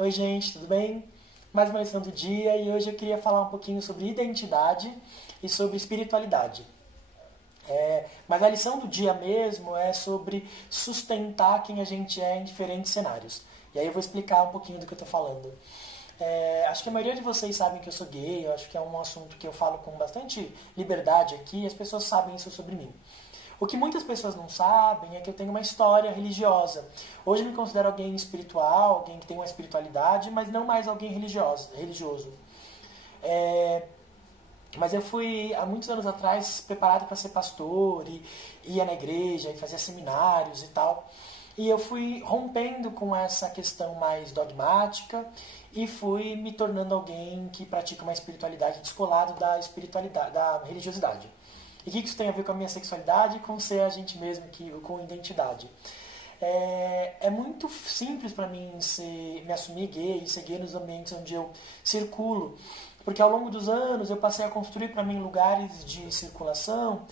Oi gente, tudo bem? Mais uma lição do dia e hoje eu queria falar um pouquinho sobre identidade e sobre espiritualidade. Mas a lição do dia mesmo é sobre sustentar quem a gente é em diferentes cenários. E aí eu vou explicar um pouquinho do que eu estou falando. Acho que a maioria de vocês sabem que eu sou gay, eu acho que é um assunto que eu falo com bastante liberdade aqui e as pessoas sabem isso sobre mim. O que muitas pessoas não sabem é que eu tenho uma história religiosa. Hoje eu me considero alguém espiritual, alguém que tem uma espiritualidade, mas não mais alguém religioso. Mas eu fui, há muitos anos atrás, preparado para ser pastor, e ia na igreja, e fazia seminários e tal. E eu fui rompendo com essa questão mais dogmática e fui me tornando alguém que pratica uma espiritualidade descolado da espiritualidade, da religiosidade. E o que isso tem a ver com a minha sexualidade e com ser a gente mesmo, com identidade? É muito simples para mim me assumir gay e ser gay nos ambientes onde eu circulo, porque ao longo dos anos eu passei a construir para mim lugares de circulação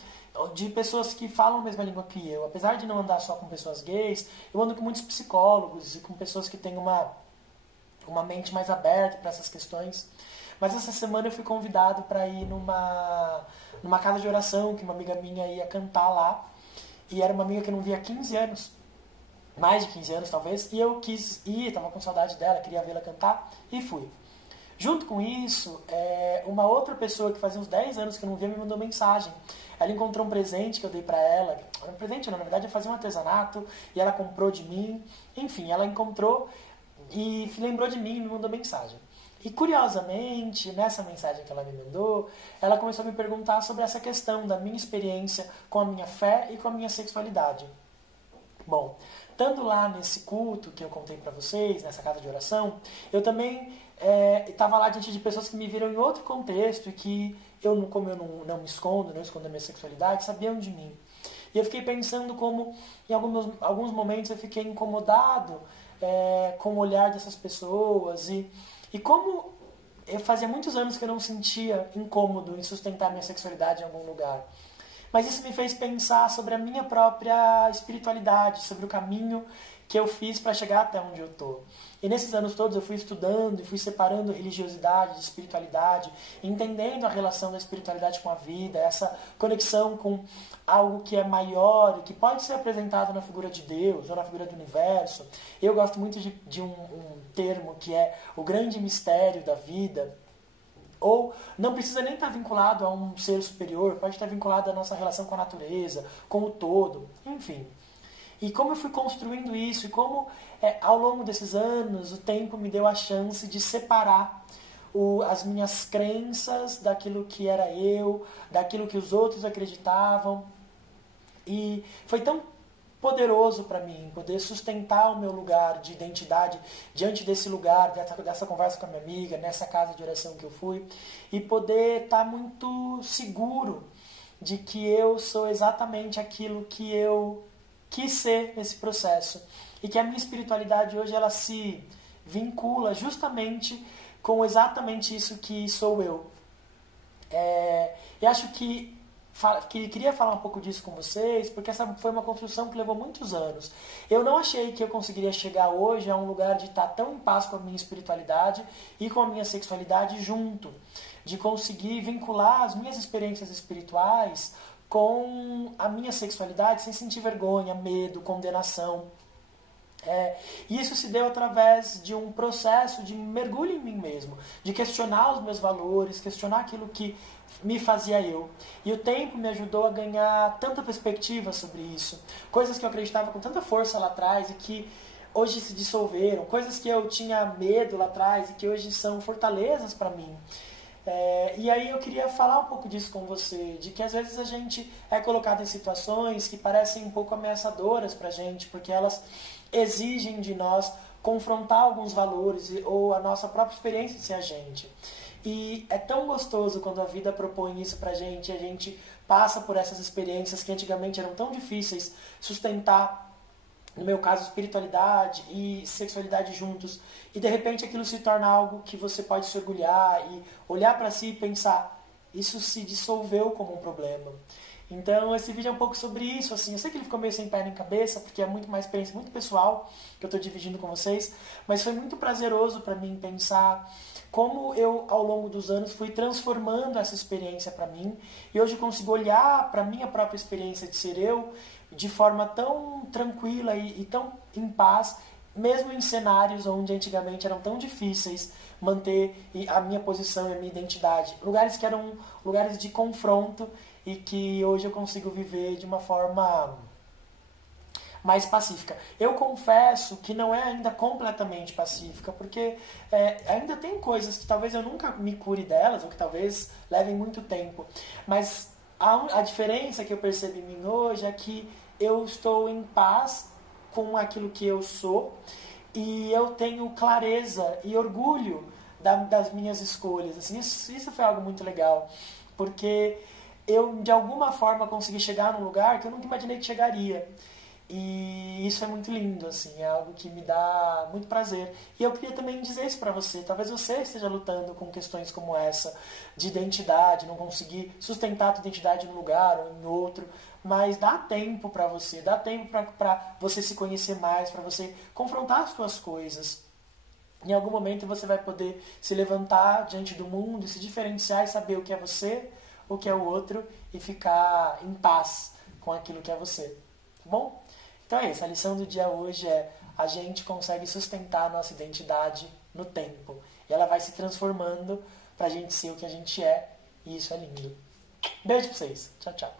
de pessoas que falam a mesma língua que eu. Apesar de não andar só com pessoas gays, eu ando com muitos psicólogos e com pessoas que têm uma mente mais aberta para essas questões. Mas essa semana eu fui convidado para ir numa casa de oração que uma amiga minha ia cantar lá. E era uma amiga que eu não via há 15 anos. Mais de 15 anos talvez. E eu quis ir, estava com saudade dela, queria vê-la cantar e fui. Junto com isso, uma outra pessoa que fazia uns 10 anos que eu não via me mandou mensagem. Ela encontrou um presente que eu dei pra ela. Era um presente, não, na verdade eu fazia um artesanato e ela comprou de mim. Enfim, ela encontrou e lembrou de mim e me mandou mensagem. E curiosamente, nessa mensagem que ela me mandou, ela começou a me perguntar sobre essa questão da minha experiência com a minha fé e com a minha sexualidade. Bom, estando lá nesse culto que eu contei pra vocês, nessa casa de oração, eu também estava lá diante de pessoas que me viram em outro contexto e que como eu não me escondo, não escondo a minha sexualidade, sabiam de mim. E eu fiquei pensando como, em alguns momentos, eu fiquei incomodado com o olhar dessas pessoas e como eu fazia muitos anos que eu não sentia incômodo em sustentar minha sexualidade em algum lugar. Mas isso me fez pensar sobre a minha própria espiritualidade, sobre o caminho que eu fiz para chegar até onde eu estou. E nesses anos todos eu fui estudando e fui separando religiosidade de espiritualidade, entendendo a relação da espiritualidade com a vida, essa conexão com algo que é maior e que pode ser apresentado na figura de Deus ou na figura do universo. Eu gosto muito de um termo que é o grande mistério da vida. Ou não precisa nem estar vinculado a um ser superior, pode estar vinculado à nossa relação com a natureza, com o todo, enfim. E como eu fui construindo isso e como ao longo desses anos o tempo me deu a chance de separar as minhas crenças daquilo que era eu, daquilo que os outros acreditavam. E foi tão poderoso para mim poder sustentar o meu lugar de identidade diante desse lugar, dessa conversa com a minha amiga, nessa casa de oração que eu fui, e poder estar muito seguro de que eu sou exatamente aquilo que eu quis ser nesse processo e que a minha espiritualidade hoje ela se vincula justamente com exatamente isso que sou eu. E acho que queria falar um pouco disso com vocês, porque essa foi uma construção que levou muitos anos. Eu não achei que eu conseguiria chegar hoje a um lugar de estar tão em paz com a minha espiritualidade e com a minha sexualidade junto, de conseguir vincular as minhas experiências espirituais com a minha sexualidade sem sentir vergonha, medo, condenação. E isso se deu através de um processo de mergulho em mim mesmo, de questionar os meus valores, questionar aquilo que me fazia eu. E o tempo me ajudou a ganhar tanta perspectiva sobre isso. Coisas que eu acreditava com tanta força lá atrás e que hoje se dissolveram. Coisas que eu tinha medo lá atrás e que hoje são fortalezas para mim. E aí eu queria falar um pouco disso com você, de que às vezes a gente é colocado em situações que parecem um pouco ameaçadoras pra gente, porque elas exigem de nós confrontar alguns valores ou a nossa própria experiência de ser a gente. E é tão gostoso quando a vida propõe isso pra gente, e a gente passa por essas experiências que antigamente eram tão difíceis sustentar, no meu caso, espiritualidade e sexualidade juntos, e de repente aquilo se torna algo que você pode se orgulhar e olhar para si e pensar, isso se dissolveu como um problema. Então esse vídeo é um pouco sobre isso, assim. Eu sei que ele ficou meio sem pé nem cabeça, porque é muito uma experiência muito pessoal que eu estou dividindo com vocês, mas foi muito prazeroso para mim pensar como eu, ao longo dos anos, fui transformando essa experiência para mim, e hoje eu consigo olhar para a minha própria experiência de ser eu de forma tão tranquila e tão em paz, mesmo em cenários onde antigamente eram tão difíceis manter a minha posição e a minha identidade. Lugares que eram lugares de confronto e que hoje eu consigo viver de uma forma mais pacífica. Eu confesso que não é ainda completamente pacífica, porque ainda tem coisas que talvez eu nunca me cure delas, ou que talvez levem muito tempo. Mas a diferença que eu percebo em mim hoje é que eu estou em paz com aquilo que eu sou, e eu tenho clareza e orgulho das minhas escolhas. Assim, isso foi algo muito legal, porque eu de alguma forma consegui chegar num lugar que eu nunca imaginei que chegaria. E isso é muito lindo, assim, é algo que me dá muito prazer. E eu queria também dizer isso pra você. Talvez você esteja lutando com questões como essa, de identidade, não conseguir sustentar a tua identidade num lugar ou em outro, mas dá tempo pra você, dá tempo pra você se conhecer mais, pra você confrontar as tuas coisas. Em algum momento você vai poder se levantar diante do mundo e se diferenciar e saber o que é você, o que é o outro, e ficar em paz com aquilo que é você. Tá bom? Então é isso, a lição do dia hoje é: a gente consegue sustentar a nossa identidade no tempo. E ela vai se transformando pra gente ser o que a gente é, e isso é lindo. Beijo pra vocês. Tchau, tchau.